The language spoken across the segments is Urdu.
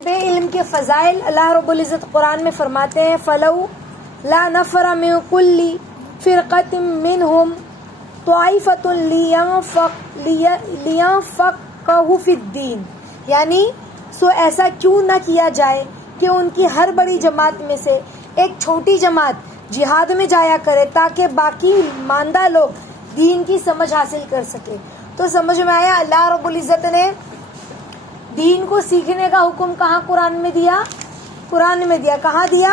بے علم کے فضائل اللہ رب العزت قرآن میں فرماتے ہیں فَلَوْ لَا نَفَرَ مِنْ كُلِّ فِرْقَةٍ مِّنْهُمْ طَائِفَةٌ لِيَنفَقَّهُ فِي الدِّينِ، یعنی سو ایسا کیوں نہ کیا جائے کہ ان کی ہر بڑی جماعت میں سے ایک چھوٹی جماعت جہاد میں جایا کرے تاکہ باقی ماندہ لوگ دین کی سمجھ حاصل کر سکے۔ تو سمجھ میں آیا اللہ رب العزت نے دین کو سیکھنے کا حکم کہاں قرآن میں دیا؟ قرآن میں دیا۔ کہاں دیا؟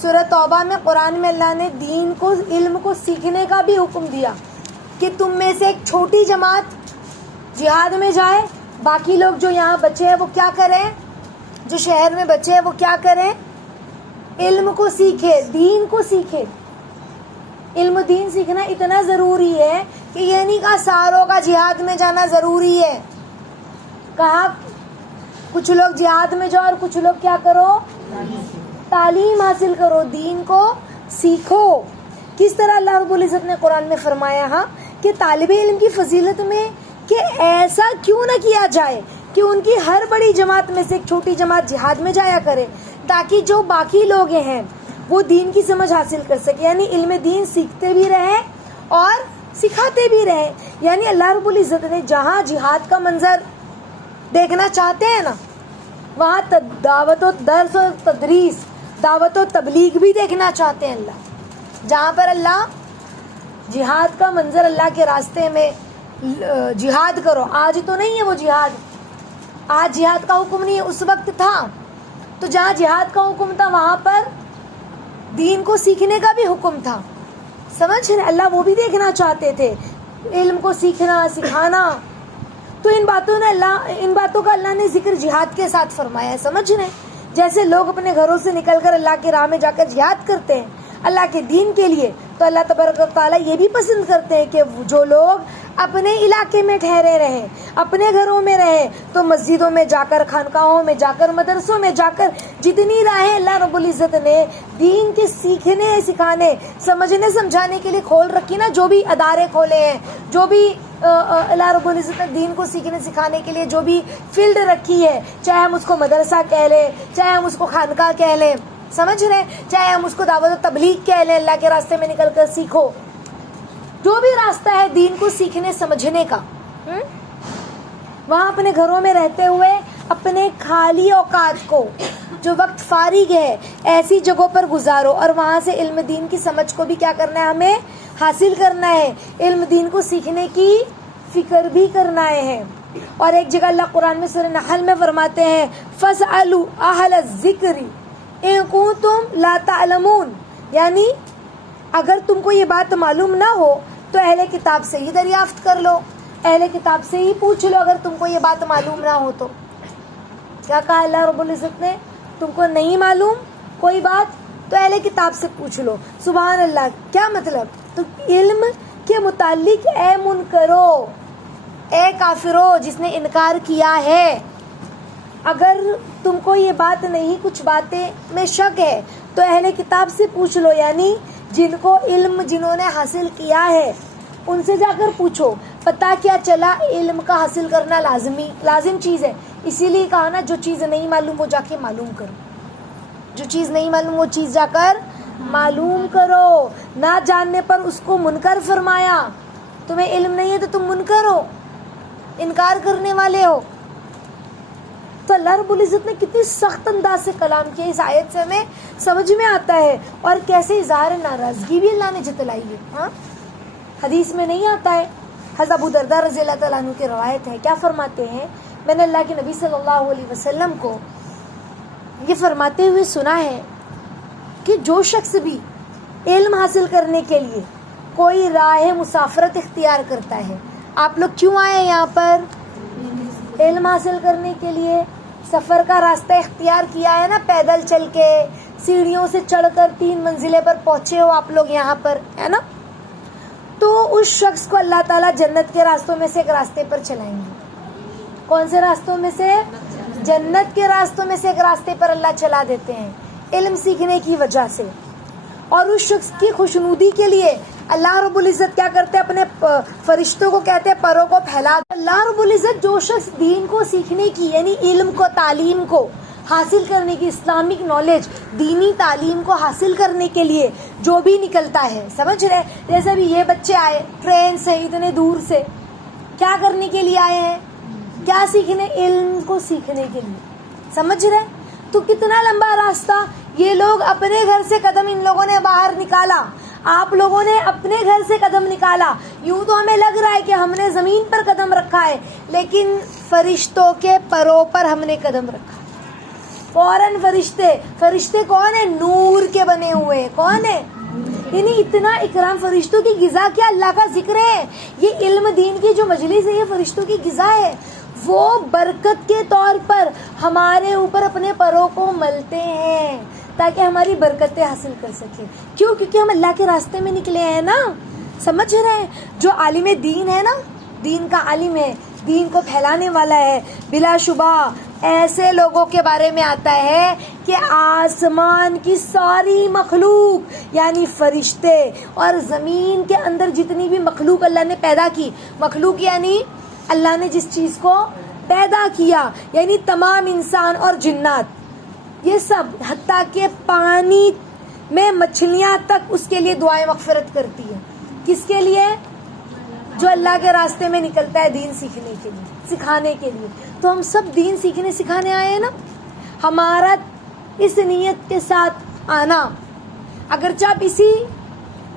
سورہ توبہ میں قرآن میں اللہ نے دین کو، علم کو سیکھنے کا بھی حکم دیا کہ تم میں سے ایک چھوٹی جماعت جہاد میں جائے، باقی لوگ جو یہاں بچے ہیں وہ کیا کریں؟ جو شہر میں بچے ہیں وہ کیا کریں؟ علم کو سیکھے، دین کو سیکھے۔ علم دین سیکھنا اتنا ضروری ہے کہ یہ نہیں کہا ساروں کا جہاد میں جانا ضروری ہے، کہا کچھ لوگ جہاد میں جاؤ اور کچھ لوگ کیا کرو؟ تعلیم حاصل کرو، دین کو سیکھو۔ کس طرح اللہ رب العزت نے قرآن میں فرمایا ہاں کہ طالب علم کی فضیلت میں کہ ایسا کیوں نہ کیا جائے کہ ان کی ہر بڑی جماعت میں سے ایک چھوٹی جماعت جہاد میں جایا کرے تاکہ جو باقی لوگ ہیں وہ دین کی سمجھ حاصل کر سکے، یعنی علم دین سیکھتے بھی رہیں اور سکھاتے بھی رہیں۔ یعنی اللہ رب العزت نے جہاں جہاد کا منظر دیکھنا چاہتے ہیں نا، وہاں دعوت و درس و تدریس، دعوت و تبلیغ بھی دیکھنا چاہتے ہیں اللہ۔ جہاں پر اللہ جہاد کا منظر، اللہ کے راستے میں جہاد کرو، آج تو نہیں ہے وہ جہاد، آج جہاد کا حکم نہیں ہے، اس وقت تھا۔ تو جہاں جہاد کا حکم تھا وہاں پر دین کو سیکھنے کا بھی حکم تھا، سمجھ رہے؟ اللہ وہ بھی دیکھنا چاہتے تھے، علم کو سیکھنا، سکھانا۔ تو ان باتوں کا اللہ نے ذکر جہاد کے ساتھ فرمایا ہے، سمجھ رہے؟ جیسے لوگ اپنے گھروں سے نکل کر اللہ کی راہ میں جا کر جہاد کرتے ہیں اللہ کے دین کے لیے، تو اللہ تبارک و تعالیٰ یہ بھی پسند کرتے ہیں کہ جو لوگ اپنے علاقے میں ٹھہرے رہیں، اپنے گھروں میں رہیں، تو مسجدوں میں جا کر، خانقاہوں میں جا کر، مدرسوں میں جا کر جتنی راہیں اللہ رب العزت نے دین کے سیکھنے، سکھانے، سمجھنے، سمجھانے کے لیے کھول رکھی نا، جو بھی ادارے کھولے ہیں، جو بھی اللہ رب العزت نے دین کو سیکھنے سکھانے کے لیے جو بھی فیلڈ رکھی ہے، چاہے ہم اس کو مدرسہ کہہ لیں، چاہے ہم اس کو خانقاہ کہہ لیں، سمجھ رہے ہیں، چاہے ہم اس کو دعوت و تبلیغ کہہ لیں، اللہ کے راستے میں نکل کر سیکھو، جو بھی راستہ ہے دین کو سیکھنے سمجھنے کا، وہاں اپنے گھروں میں رہتے ہوئے اپنے خالی اوقات کو، جو وقت فارغ ہے، ایسی جگہوں پر گزارو اور وہاں سے علم دین کی سمجھ کو بھی کیا کرنا ہے، ہمیں حاصل کرنا ہے، علم دین کو سیکھنے کی فکر بھی کرنا ہے۔ اور ایک جگہ اللہ قرآن میں سورہ نحل میں فرماتے ہیں فَاسْأَلُوا أَهْلَ الذِّكْرِ إِن كُنتُمْ لَا تَعْلَمُونَ، یعنی اگر تم کو یہ بات معلوم نہ ہو تو اہل کتاب سے ہی دریافت کر لو، اہل کتاب سے ہی پوچھ لو اگر تم کو یہ بات معلوم نہ ہو تو۔ کیا کہا اللہ رب العزت نے؟ تم کو نہیں معلوم کوئی بات تو اہل کتاب سے پوچھ لو۔ سبحان اللہ، کیا مطلب؟ تو علم کے متعلق اے منکرو، اے کافرو جس نے انکار کیا ہے، اگر تم کو یہ بات نہیں، کچھ باتیں میں شک ہے تو اہل کتاب سے پوچھ لو، یعنی جن کو علم، جنہوں نے حاصل کیا ہے ان سے جا کر پوچھو۔ پتہ کیا چلا؟ علم کا حاصل کرنا لازم چیز ہے، اسی لیے کہا نا جو چیز نہیں معلوم وہ جا کے معلوم کرو، جو چیز نہیں معلوم وہ چیز جا کر معلوم کرو۔ نہ جاننے پر اس کو منکر فرمایا، تمہیں علم نہیں ہے تو تم منکر ہو، انکار کرنے والے ہو۔ تو اللہ رب العزت نے کتنی سخت انداز سے کلام کیا، اس آیت سے ہمیں سمجھ میں آتا ہے، اور کیسے اظہار ناراضگی بھی اللہ نے جتلائی ہے۔ ہاں، حدیث میں نہیں آتا ہے، حضرت ابو درداء رضی اللہ تعالیٰ عنہ کی روایت ہے، کیا فرماتے ہیں؟ میں نے اللہ کے نبی صلی اللہ علیہ وسلم کو یہ فرماتے ہوئے سنا ہے کہ جو شخص بھی علم حاصل کرنے کے لیے کوئی راہ مسافرت اختیار کرتا ہے، آپ لوگ کیوں آئے یہاں پر؟ علم حاصل کرنے کے لیے سفر کا راستہ اختیار کیا ہے نا، پیدل چل کے، سیڑھیوں سے چڑھ کر 3 منزلیں پر پہنچے ہو آپ لوگ یہاں پر، ہے نا؟ تو اس شخص کو اللہ تعالیٰ جنت کے راستوں میں سے ایک راستے پر چلائیں گے۔ کون سے راستوں میں سے؟ جنت کے راستوں میں سے ایک راستے پر اللہ چلا دیتے ہیں علم سیکھنے کی وجہ سے۔ اور اس شخص کی خوشنودی کے لیے اللہ رب العزت کیا کرتے ہیں؟ اپنے فرشتوں کو کہتے ہیں پروں کو پھیلا۔ اللہ رب العزت جو شخص دین کو سیکھنے کی، یعنی علم کو، تعلیم کو حاصل کرنے کی، اسلامک نالج، دینی تعلیم کو حاصل کرنے کے لیے جو بھی نکلتا ہے، سمجھ رہے؟ جیسے ابھی یہ بچے آئے ٹرین سے اتنے دور سے، کیا کرنے کے لیے آئے ہیں؟ کیا سیکھنے؟ علم کو سیکھنے کے لیے، سمجھ رہے؟ تو کتنا لمبا راستہ، یہ لوگ اپنے گھر سے قدم ان لوگوں نے باہر نکالا، آپ لوگوں نے اپنے گھر سے قدم نکالا. یوں تو ہمیں لگ رہا ہے کہ ہم نے زمین پر قدم رکھا ہے، لیکن فرشتوں کے پروں پر ہم نے قدم رکھا. فوراً فرشتے کون ہیں؟ نور کے بنے ہوئے. کون ہے؟ یعنی اتنا اکرام. فرشتوں کی غذا کیا؟ اللہ کا ذکر ہے. یہ علم دین کی جو مجلس ہے، یہ فرشتوں کی غذا ہے. وہ برکت کے طور پر ہمارے اوپر اپنے پروں کو ملتے ہیں تاکہ ہماری برکتیں حاصل کر سکیں. کیوں؟ کیونکہ ہم اللہ کے راستے میں نکلے ہیں نا. سمجھ رہے ہیں؟ جو عالم دین ہے نا، دین کا عالم ہے، دین کو پھیلانے والا ہے، بلا شبہ ایسے لوگوں کے بارے میں آتا ہے کہ آسمان کی ساری مخلوق یعنی فرشتے اور زمین کے اندر جتنی بھی مخلوق اللہ نے پیدا کی، مخلوق یعنی اللہ نے جس چیز کو پیدا کیا، یعنی تمام انسان اور جنات، یہ سب، حتیٰ کہ پانی میں مچھلیاں تک اس کے لیے دعائیں مغفرت کرتی ہے. کس کے لیے؟ جو اللہ کے راستے میں نکلتا ہے دین سیکھنے کے لیے، سکھانے کے لیے. تو ہم سب دین سیکھنے سکھانے آئے ہیں نا. ہمارا اس نیت کے ساتھ آنا، اگرچہ آپ اسی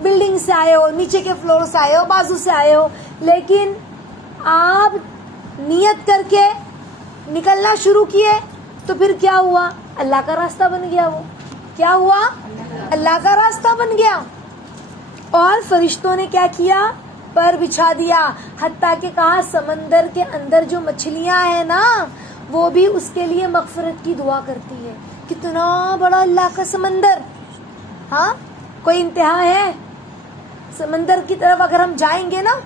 بلڈنگ سے آئے ہو، نیچے کے فلور سے آئے ہو، بازو سے آئے ہو، لیکن آپ نیت کر کے نکلنا شروع کیے تو پھر کیا ہوا؟ اللہ کا راستہ بن گیا. وہ کیا ہوا؟ اللہ کا راستہ بن گیا. اور فرشتوں نے کیا کیا؟ پر بچھا دیا. حتیٰ کہ کہا سمندر کے اندر جو مچھلیاں ہیں نا، وہ بھی اس کے لیے مغفرت کی دعا کرتی ہے. کتنا بڑا اللہ کا سمندر! ہاں، کوئی انتہا ہے؟ سمندر کی طرف اگر ہم جائیں گے نا،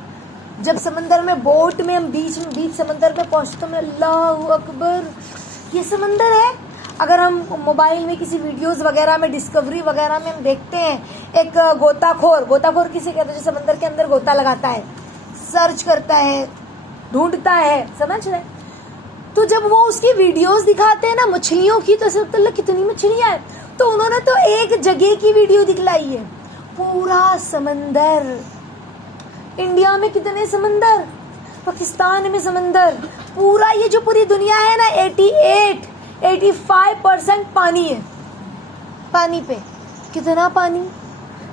جب سمندر میں بوٹ میں ہم بیچ سمندر پہ پہنچتے ہیں، اللہ اکبر، یہ سمندر ہے. اگر ہم موبائل میں کسی ویڈیوز وغیرہ میں، ڈسکوری وغیرہ میں ہم دیکھتے ہیں ایک غوطہ خور کسے کہتے ہیں؟ جو سمندر کے اندر غوطہ لگاتا ہے، سرچ کرتا ہے، ڈھونڈتا ہے، سمجھ رہے؟ تو جب وہ اس کی ویڈیوز دکھاتے ہیں نا مچھلیوں کی، تو ایسا اللہ کتنی مچھلیاں ہیں. تو انہوں نے تو ایک جگہ کی ویڈیو دکھلائی ہے، پورا سمندر. انڈیا میں کتنے سمندر، پاکستان میں سمندر، پورا یہ جو پوری دنیا ہے نا، 85% پانی ہے. پانی پہ کتنا پانی،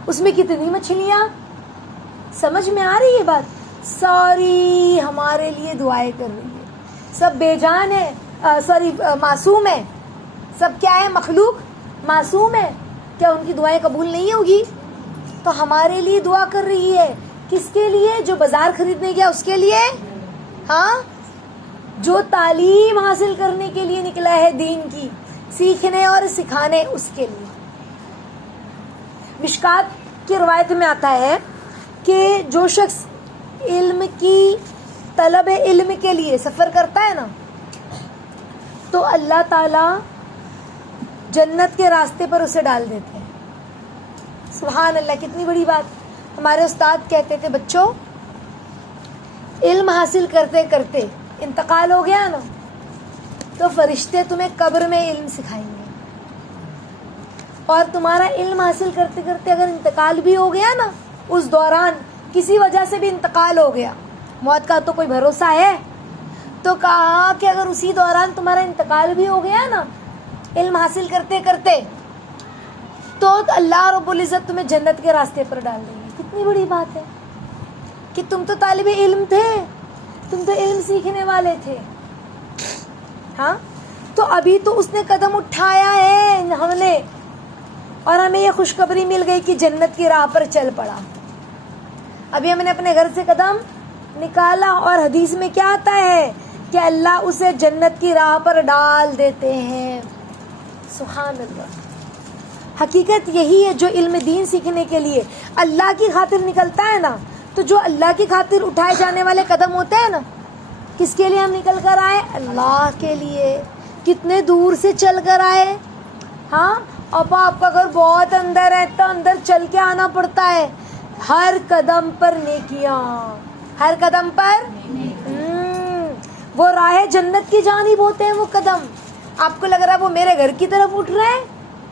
اس میں کتنی مچھلیاں. سمجھ میں آ رہی ہے بات؟ ساری ہمارے لیے دعائیں کر رہی ہے. سب بے جان ہے، معصوم ہے. سب کیا ہے؟ مخلوق معصوم ہے. کیا ان کی دعائیں قبول نہیں ہوگی؟ تو ہمارے لیے دعا کر رہی ہے. کس کے لیے؟ جو بازار خریدنے گیا اس کے لیے، ہاں، جو تعلیم حاصل کرنے کے لیے نکلا ہے دین کی، سیکھنے اور سکھانے، اس کے لیے. مشکات کی روایت میں آتا ہے کہ جو شخص علم کی طلب علم کے لیے سفر کرتا ہے نا، تو اللہ تعالی جنت کے راستے پر اسے ڈال دیتے ہیں. سبحان اللہ، کتنی بڑی بات. ہمارے استاد کہتے تھے، بچوں، علم حاصل کرتے کرتے انتقال ہو گیا نا، تو فرشتے تمہیں قبر میں علم سکھائیں گے. اور تمہارا علم حاصل کرتے کرتے اگر انتقال بھی ہو گیا نا، اس دوران کسی وجہ سے بھی انتقال ہو گیا، موت کا تو کوئی بھروسہ ہے، تو کہا کہ اگر اسی دوران تمہارا انتقال بھی ہو گیا نا علم حاصل کرتے کرتے، تو اللہ رب العزت تمہیں جنت کے راستے پر ڈال دیں گے. کتنی بڑی بات ہے کہ تم تو طالب علم تھے، تم تو علم سیکھنے والے تھے. ہاں، تو ابھی تو اس نے قدم اٹھایا ہے ہم نے، اور ہمیں یہ خوشخبری مل گئی کہ جنت کی راہ پر چل پڑا. ابھی ہم نے اپنے گھر سے قدم نکالا، اور حدیث میں کیا آتا ہے کہ اللہ اسے جنت کی راہ پر ڈال دیتے ہیں. سبحان اللہ. حقیقت یہی ہے. جو علم دین سیکھنے کے لیے اللہ کی خاطر نکلتا ہے نا، تو جو اللہ کی خاطر اٹھائے جانے والے قدم ہوتے ہیں نا، کس کے لیے ہم نکل کر آئے؟ اللہ کے لیے. کتنے دور سے چل کر آئے. ہاں، اب آپ کا گھر بہت اندر ہے تو اندر چل کے آنا پڑتا ہے. ہر قدم پر نیکیاں، ہر قدم پر وہ راہ جنت کی جانب ہوتے ہیں. وہ قدم آپ کو لگ رہا ہے وہ میرے گھر کی طرف اٹھ رہا ہے؟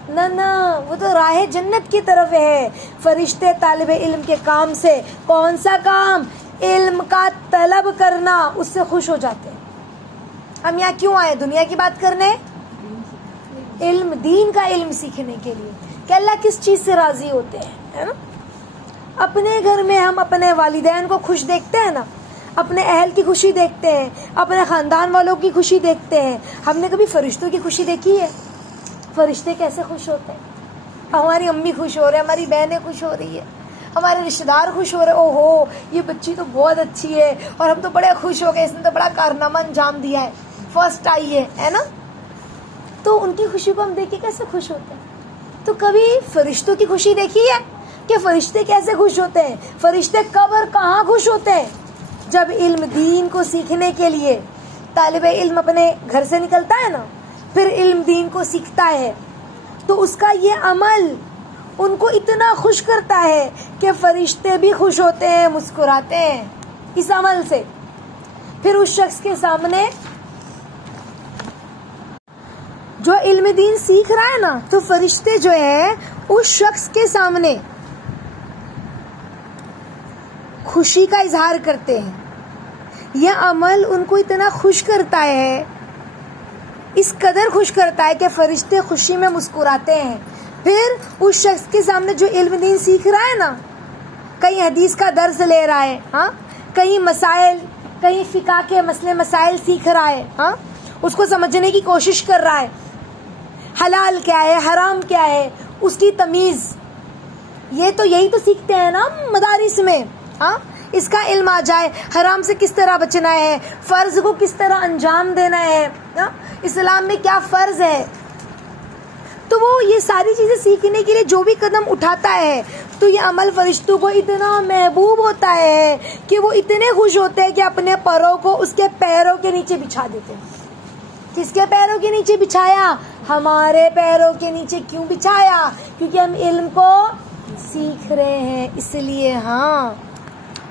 نہ، وہ تو راہ جنت کی طرف ہے۔ فرشتے طالب علم کے کام سے، کون سا کام؟ علم کا طلب کرنا، اس سے خوش ہو جاتے ہیں۔ ہم یہاں کیوں آئے؟ دنیا کی بات کرنے؟ علم، دین کا علم سیکھنے کے لیے کہ اللہ کس چیز سے راضی ہوتے ہیں، ہے نا؟ اپنے گھر میں ہم اپنے والدین کو خوش دیکھتے ہیں نا، اپنے اہل کی خوشی دیکھتے ہیں، اپنے خاندان والوں کی خوشی دیکھتے ہیں۔ ہم نے کبھی فرشتوں کی خوشی دیکھی ہے؟ فرشتے کیسے خوش ہوتے ہیں؟ ہماری امی خوش ہو رہے ہیں، ہماری بہنیں خوش ہو رہی ہے، ہمارے رشتہ دار خوش ہو رہے، او ہو یہ بچی تو بہت اچھی ہے، اور ہم تو بڑے خوش ہو گئے، اس نے تو بڑا کارنامہ انجام دیا ہے، فرسٹ آئی ہے نا؟ تو ان کی خوشی کو ہم دیکھ کے کیسے خوش ہوتے ہیں؟ تو کبھی فرشتوں کی خوشی دیکھی ہے کہ فرشتے کیسے خوش ہوتے ہیں؟ فرشتے کب اور کہاں خوش ہوتے ہیں؟ جب علم دین کو سیکھنے کے لیے طالب علم اپنے گھر سے نکلتا ہے نا، پھر علم دین کو سیکھتا ہے، تو اس کا یہ عمل ان کو اتنا خوش کرتا ہے کہ فرشتے بھی خوش ہوتے ہیں، مسکراتے ہیں اس عمل سے۔ پھر اس شخص کے سامنے جو علم دین سیکھ رہا ہے نا، تو فرشتے جو ہے اس شخص کے سامنے خوشی کا اظہار کرتے ہیں۔ یہ عمل ان کو اتنا خوش کرتا ہے، اس قدر خوش کرتا ہے کہ فرشتے خوشی میں مسکراتے ہیں۔ پھر اس شخص کے سامنے جو علم دین سیکھ رہا ہے نا، کہیں حدیث کا درس لے رہا ہے، ہاں، کہیں مسائل، کہیں فقہ کے مسئلے مسائل سیکھ رہا ہے، ہاں، اس کو سمجھنے کی کوشش کر رہا ہے، حلال کیا ہے، حرام کیا ہے، اس کی تمیز، یہی تو سیکھتے ہیں نا مدارس میں، ہاں، اس کا علم آ جائے، حرام سے کس طرح بچنا ہے، فرض کو کس طرح انجام دینا ہے، اسلام میں کیا فرض ہے۔ تو وہ یہ ساری چیزیں سیکھنے کے لیے جو بھی قدم اٹھاتا ہے، تو یہ عمل فرشتوں کو اتنا محبوب ہوتا ہے کہ وہ اتنے خوش ہوتے ہیں کہ اپنے پروں کو اس کے پیروں کے نیچے بچھا دیتے ہیں۔ کس کے پیروں کے نیچے بچھایا؟ ہمارے پیروں کے نیچے۔ کیوں بچھایا؟ کیونکہ ہم علم کو سیکھ رہے ہیں، اس لیے۔ ہاں،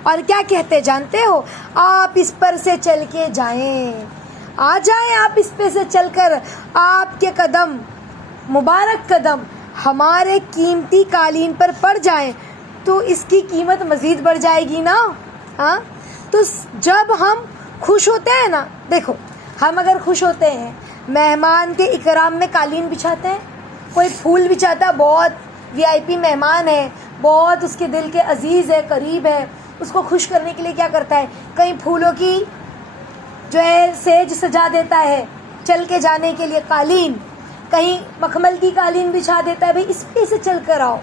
اور کیا کہتے جانتے ہو؟ آپ اس پر سے چل کے جائیں، آ جائیں آپ اس پہ سے چل کر، آپ کے قدم، مبارک قدم ہمارے قیمتی قالین پر پڑ جائیں تو اس کی قیمت مزید بڑھ جائے گی نا۔ ہاں، تو جب ہم خوش ہوتے ہیں نا، دیکھو ہم اگر خوش ہوتے ہیں، مہمان کے اکرام میں قالین بچھاتے ہیں، کوئی پھول بچھاتا ہے، بہت VIP مہمان ہے، بہت اس کے دل کے عزیز ہے، قریب ہے، اس کو خوش کرنے کے لیے کیا کرتا ہے؟ کہیں پھولوں کی جو ہے سیج سجا دیتا ہے چل کے جانے کے لیے قالین، کہیں مخمل کی قالین بچھا دیتا ہے، بھئی اس پہ سے چل کر آؤ،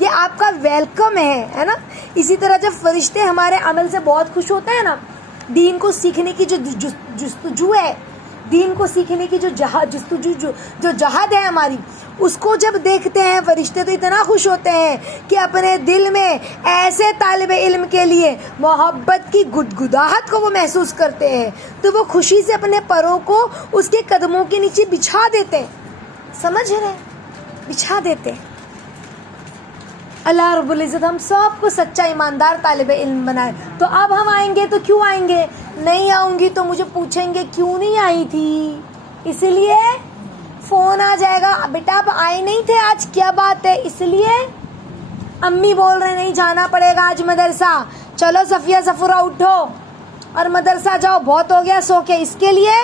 یہ آپ کا ویلکم ہے نا۔ اسی طرح جب فرشتے ہمارے عمل سے بہت خوش ہوتے ہیں نا، دین کو سیکھنے کی جو جستجو ہے، دین کو سیکھنے کی جو جہاد ہے ہماری، اس کو جب دیکھتے ہیں فرشتے تو اتنا خوش ہوتے ہیں کہ اپنے دل میں ایسے طالب علم کے لیے محبت کی گدگداہٹ کو وہ محسوس کرتے ہیں، تو وہ خوشی سے اپنے پروں کو اس کے قدموں کے نیچے بچھا دیتے ہیں۔ سمجھ رہے؟ بچھا دیتے ہیں۔ اللہ رب العزت ہم سب کو سچا ایماندار طالب علم بنائے۔ تو اب ہم آئیں گے تو کیوں آئیں گے؟ نہیں آؤں گی تو مجھے پوچھیں گے کیوں نہیں آئی تھی، اس لیے فون آ جائے گا، بیٹا آپ آئے نہیں تھے آج، کیا بات ہے؟ اس لیے امی بول رہے نہیں جانا پڑے گا آج مدرسہ، چلو صفیہ صفورہ اٹھو اور مدرسہ جاؤ، بہت ہو گیا سو کے، اس کے لیے۔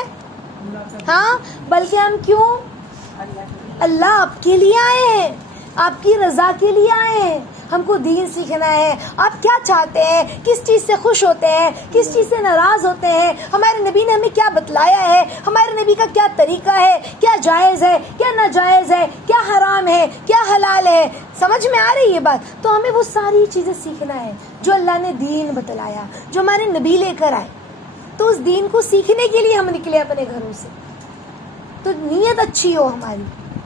ہاں، بلکہ ہم کیوں؟ اللہ آپ کے لیے آئے ہیں، آپ کی رضا کے لیے آئے ہیں، ہم کو دین سیکھنا ہے۔ آپ کیا چاہتے ہیں؟ کس چیز سے خوش ہوتے ہیں؟ کس چیز سے ناراض ہوتے ہیں؟ ہمارے نبی نے ہمیں کیا بتلایا ہے؟ ہمارے نبی کا کیا طریقہ ہے؟ کیا جائز ہے؟ کیا ناجائز ہے؟ کیا حرام ہے؟ کیا حلال ہے؟ سمجھ میں آ رہی ہے بات؟ تو ہمیں وہ ساری چیزیں سیکھنا ہے جو اللہ نے دین بتلایا، جو ہمارے نبی لے کر آئے۔ تو اس دین کو سیکھنے کے لیے ہم نکلے اپنے گھروں سے، تو نیت اچھی ہو ہماری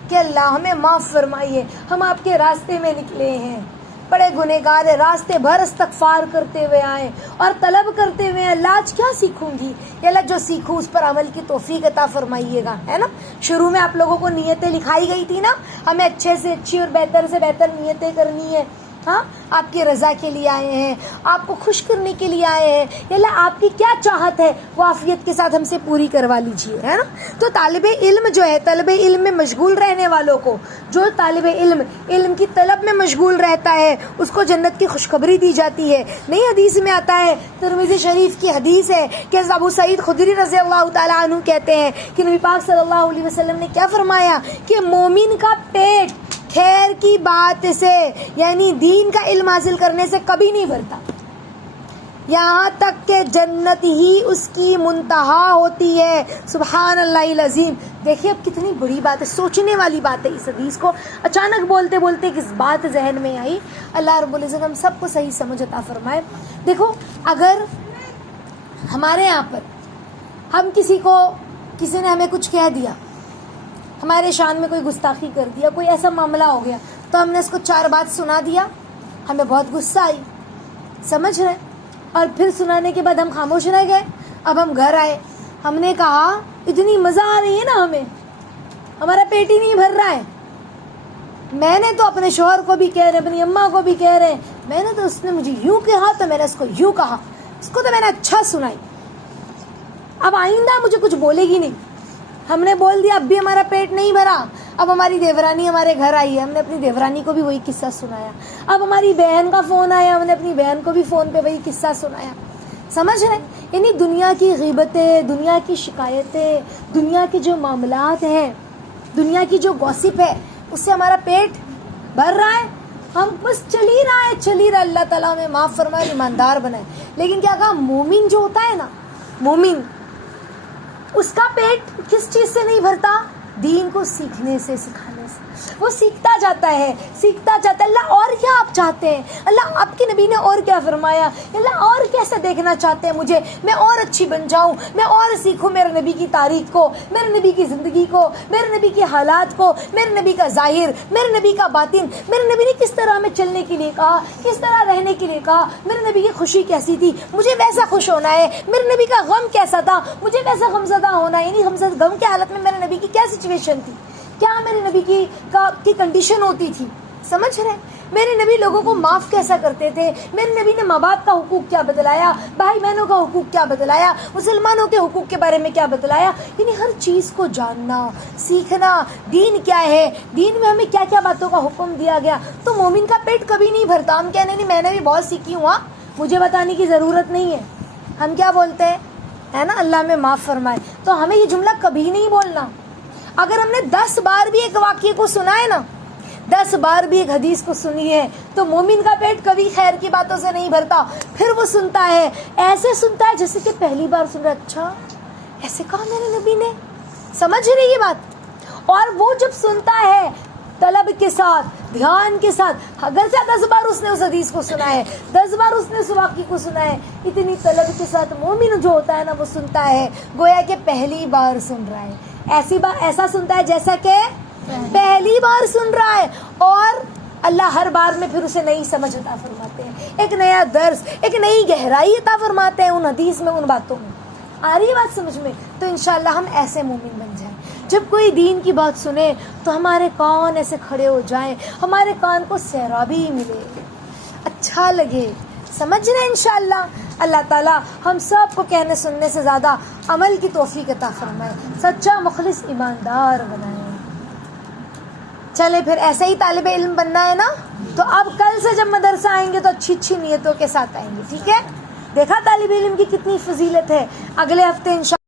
کہ اللہ ہمیں معاف فرمائیے، ہم آپ کے راستے میں نکلے ہیں، بڑے گنہگار ہیں، راستے بھر استغفار کرتے ہوئے آئے اور طلب کرتے ہوئے اللہ آج کیا سیکھوں گی، یا اللہ جو سیکھوں اس پر عمل کی توفیق عطا فرمائیے گا، ہے نا۔ شروع میں آپ لوگوں کو نیتیں لکھائی گئی تھی نا، ہمیں اچھے سے اچھی اور بہتر سے بہتر نیتیں کرنی ہے، ہاں آپ کی رضا کے لیے آئے ہیں, آپ کو خوش کرنے کے لیے آئے ہیں. یا اللہ آپ کی کیا چاہت ہے وہ عافیت کے ساتھ ہم سے پوری کروا لیجیے, ہے نا. تو طالب علم جو ہے, طلب علم میں مشغول رہنے والوں کو, جو طالب علم کی طلب میں مشغول رہتا ہے, اس کو جنت کی خوشخبری دی جاتی ہے. نئی حدیث میں آتا ہے, ترمذی شریف کی حدیث ہے کہ ابو سعید خدری رضی اللہ تعالیٰ عنہ کہتے ہیں کہ نبی پاک صلی اللہ علیہ وسلم نے کیا فرمایا کہ مومن کا پیٹ خیر کی بات سے یعنی دین کا علم حاصل کرنے سے کبھی نہیں بھرتا, یہاں تک کہ جنت ہی اس کی منتہا ہوتی ہے. سبحان اللہ العظیم. دیکھیے اب کتنی بڑی بات ہے, سوچنے والی بات ہے. اس حدیث کو اچانک بولتے بولتے کس بات ذہن میں آئی, اللہ رب العزت ہم سب کو صحیح سمجھ عطا فرمائے. دیکھو اگر ہمارے یہاں پر ہم کسی نے ہمیں کچھ کہہ دیا, ہمارے شان میں کوئی گستاخی کر دیا, کوئی ایسا معاملہ ہو گیا, تو ہم نے اس کو 4 بات سنا دیا, ہمیں بہت غصہ آئی, سمجھ رہے, اور پھر سنانے کے بعد ہم خاموش رہ گئے. اب ہم گھر آئے, ہم نے کہا اتنی مزہ آ رہی ہے نا ہمیں, ہمارا پیٹ ہی نہیں بھر رہا ہے. میں نے تو اپنے شوہر کو بھی کہہ رہے, اپنی اماں کو بھی کہہ رہے, میں نے تو اس نے مجھے یوں کہا تو میں نے اس کو یوں کہا, اس کو تو میں نے اچھا سنائی, اب آئندہ مجھے کچھ بولے گی نہیں. ہم نے بول دیا, اب بھی ہمارا پیٹ نہیں بھرا. اب ہماری دیورانی ہمارے گھر آئی ہے, ہم نے اپنی دیورانی کو بھی وہی قصہ سنایا. اب ہماری بہن کا فون آیا, ہم نے اپنی بہن کو بھی فون پہ وہی قصہ سنایا. سمجھ رہے, یعنی دنیا کی غیبتیں, دنیا کی شکایتیں, دنیا کے جو معاملات ہیں, دنیا کی جو گوسپ ہے, اس سے ہمارا پیٹ بھر رہا ہے. ہم بس چل ہی رہا. اللہ تعالیٰ ہمیں معاف فرمائے, ایماندار بنائے. لیکن کیا کہا, مومن جو ہوتا ہے نا, مومن اس کا پیٹ کس چیز سے نہیں بھرتا, دین کو سیکھنے سے, سکھانے سے. وہ سیکھتا جاتا ہے. اللہ اور کیا آپ چاہتے ہیں, اللہ آپ کے نبی نے اور کیا فرمایا, اللہ اور کیسے دیکھنا چاہتے ہیں مجھے, میں اور اچھی بن جاؤں, میں اور سیکھوں میرے نبی کی تاریخ کو, میرے نبی کی زندگی کو, میرے نبی کے حالات کو, میرے نبی کا ظاہر, میرے نبی کا باطن, میرے نبی نے کس طرح ہمیں چلنے کے لیے کہا, کس طرح رہنے کے لیے کہا, میرے نبی کی خوشی کیسی تھی, مجھے ویسا خوش ہونا ہے, میرے نبی کا غم کیسا تھا, مجھے ویسا غمزدہ ہونا ہے. یعنی غم کے حالت میں میرے نبی کی کیا سچویشن تھی, کیا میرے نبی کی کنڈیشن ہوتی تھی. سمجھ رہے, میرے نبی لوگوں کو معاف کیسا کرتے تھے, میرے نبی نے ماں باپ کا حقوق کیا بتلایا, بھائی بہنوں کا حقوق کیا بتلایا, مسلمانوں کے حقوق کے بارے میں کیا بتلایا. یعنی ہر چیز کو جاننا, سیکھنا, دین کیا ہے, دین میں ہمیں کیا کیا باتوں کا حکم دیا گیا. تو مومن کا پیٹ کبھی نہیں بھرتا. ہم کہنے نہیں, میں نے بھی بہت سیکھی ہوں, مجھے بتانے کی ضرورت نہیں ہے. ہم کیا بولتے ہیں, ہے نا, اللہ میں معاف فرمائے. تو ہمیں یہ جملہ کبھی نہیں بولنا. اگر ہم نے 10 بار بھی ایک واقعے کو سنا ہے نا, 10 بار بھی ایک حدیث کو سنی ہے, تو مومن کا پیٹ کبھی خیر کی باتوں سے نہیں بھرتا. پھر وہ سنتا ہے, ایسے سنتا ہے جیسے کہ پہلی بار سن رہا, اچھا ایسے کہا میرے نبی نے. سمجھ رہی یہ بات. اور وہ جب سنتا ہے طلب کے ساتھ, دھیان کے ساتھ, اگر سے 10 بار اس نے اس حدیث کو سنا ہے, 10 بار اس نے اس واقعے کو سنا ہے, اتنی طلب کے ساتھ مومن جو ہوتا ہے نا, وہ سنتا ہے گویا کہ پہلی بار سن رہا ہے. ایسا سنتا ہے جیسا کہ پہلی بار سن رہا ہے. اور اللہ ہر بار میں پھر اسے نئی سمجھ عطا فرماتے ہیں, ایک نیا درس, ایک نئی گہرائی عطا فرماتے ہیں ان حدیث میں, ان باتوں میں. آ رہی بات سمجھ میں؟ تو انشاءاللہ ہم ایسے مومن بن جائیں. جب کوئی دین کی بات سنے تو ہمارے کان ایسے کھڑے ہو جائیں, ہمارے کان کو سیرابی ملے, اچھا لگے. سمجھ رہے ہیں انشاءاللہ. اللہ تعالیٰ ہم سب کو کہنے سننے سے زیادہ عمل کی توفیق عطا فرمائے, سچا مخلص ایماندار بنائے. چلے پھر ایسے ہی طالب علم بننا ہے نا, تو اب کل سے جب مدرسہ آئیں گے تو اچھی اچھی نیتوں کے ساتھ آئیں گے, ٹھیک ہے. دیکھا طالب علم کی کتنی فضیلت ہے. اگلے ہفتے انشاءاللہ